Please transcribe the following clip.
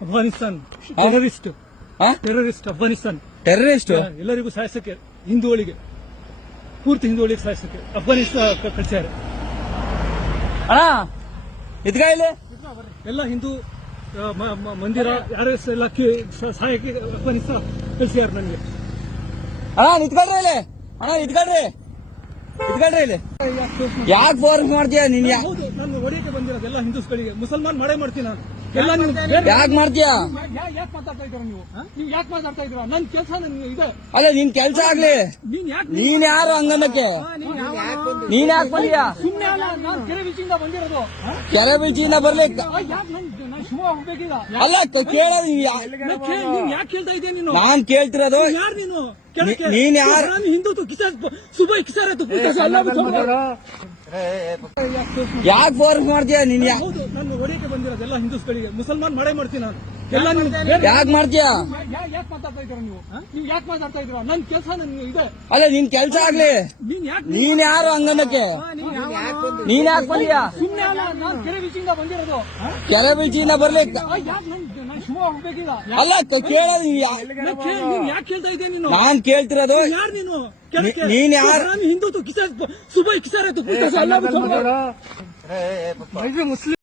Afghanistan. Terrorist terrorist Afghanistan. Terrorist ಎಲ್ಲರಿಗೂ ಸಾಯಿಸಕ್ಕೆ ಹಿಂದೂಗಳಿಗೆ. ಪೂರ್ತಿ ಹಿಂದೂಗಳಿಗೆ ಸಾಯಿಸಕ್ಕೆ. ಅಫ್ಘಾನಿಸ್ತಾನ ಕಳಿಸ್ಯಾರ ಅಣ್ಣ ಇದ್ಗ ಇಲ್ಲಿ? ಎಲ್ಲ ಹಿಂದೂ ಮಂದಿರ ಯಾರ ಎಲ್ಲ ಸಹಾಯಕ್ಕೆ ಅಫ್ಘಾನಿಸ್ತಾನ ಕಳಿಸ್ಯಾರ ನನಗೆ ಅಣ್ಣ ನಿತ್ಕೊಳ್ರಿ ಇಲ್ಲಿ. ಅಣ್ಣ ನಿತ್ಕೊಳ್ರಿ. ಇಲ್ಲಿ. ಯಾಕೆ ಫೋರ್ಸ್ ಮಾಡ್ತೀಯ ನೀನ್ ಯಾ- ಹೌದು ನಾನು ಹೊಡೆಯಕ್ಕೆ ಬಂದಿರೋದು ಎಲ್ಲ ಹಿಂದೂಸ್ಗಳಿಗೆ. ಮುಸಲ್ಮಾನ್ ಮಾಡೇ ಮಾಡ್ತೀನಿ ನಾನು. ಯಾಕ್ ಮಾಡ್ತೀಯ ಯಾ- ಯಾಕ್ ಮಾತಾಡ್ತಾ ಇದ್ದೀರಾ ನೀವು ನೀವು ಯಾಕೆ ಮಾತಾಡ್ತಾ ಇದ್ದೀರಾ ನನ್ನ ಕೆಲಸ ಇದೆ ಅಲ್ಲ ನಿನ್ ಕೆಲ್ಸ ಆಗ್ಲಿ ನೀನ್ ಯಾರು ಹಂಗಂದಕ್ಕೆ ನೀನ್ ಯಾಕೆ ಬಂದಿಯಾ ಸುಮ್ಮನೆ ಅಲ್ಲ ನಾನು ಕೆರೆ ಬೀಚಿಂದ ಬಂದಿರೋದು ಕೆರೆ ಬೀಚಿಂದ ಬರ್ಲಿಕ್ಕೆ ಯಾಕೆ ಅಲ್ಲ ಕೇಳೋದು ಯಾಕೆ ಕೇಳ್ತಾ ಇದೀಯ ನೀನು ನಾನ್ ಕೇಳ್ತಿರೋದು ಯಾರು ನೀನು ನೀನ್ ಯಾರು ಹಿಂದೂ ತು ಕಿಸಾನ್ ಸುಬೈ ಕಿಸಾರ ಯಾಕೆ ಫೋರ್ಸ್ ಮಾಡ್ತೀಯ ನೀನ್ ಯಾ- ಹೌದು ನಾನು ಹೊಡೆಯಕ್ಕೆ ಬಂದಿರೋದು ಎಲ್ಲ ಹಿಂದೂಸ್ಗಳಿಗೆ. ಮುಸಲ್ಮಾನ್ ಮಳೆ ಮಾಡ್ತೀನಿ ನಾನು. ಎಲ್ಲ ನೀವು ಯಾಕ್ ಮಾಡ್ತೀಯ? ಯಾಕೆ ಮಾತಾಡ್ತಾ ಇದ್ದೀರಾ ನೀವು? ನೀವು ಯಾಕೆ ಮಾತಾಡ್ತಾ ಇದ್ದೀರಾ? ನನ್ನ ಕೆಲಸ ನನ್ಗೆ ಇದೆ. ಅಲ್ಲ ನಿನ್ ಕೆಲ್ಸ ಆಗ್ಲಿ. ನೀನ್ ಯಾಕೆ ನೀನ್ ಯಾರು ಹಂಗನ್ನಕ್ಕೆ ನೀನ್ ಯಾಕೆ ಬಂದಿಯಾ? ಸುಮ್ಮನೆ ಅಲ್ಲ ನಾನು ಕೆರೆ ಬೀಚಿಂದ ಬಂದಿರೋದು. ಕೆರೆ ಬೀಚಿಂದ ಬರ್ಲಿಕ್ಕೆ ಯಾಕೆ ನನ್ ನಾನು ಶಿವ ಹೋಗ್ಬೇಕಿಲ್ಲ? ಅಲ್ಲ ಕ- ಕೇಳೋದು ನೀನ್ ಯಾಕೆ ಕೇಳ್ತಾ ಇದೀಯ ನೀನು? ನಾನ್ ಕೇಳ್ತಿರೋದು ಯಾರು ನೀನು? ನೀ- ನೀನ್ ಯಾರ್? ನಾನು ಹಿಂದೂ ಸುಬ್ಬ ಕಿಸಾನ್ ಸುಬೈ ಕಿಸಾರ ಮುಸ್ಲಿಂ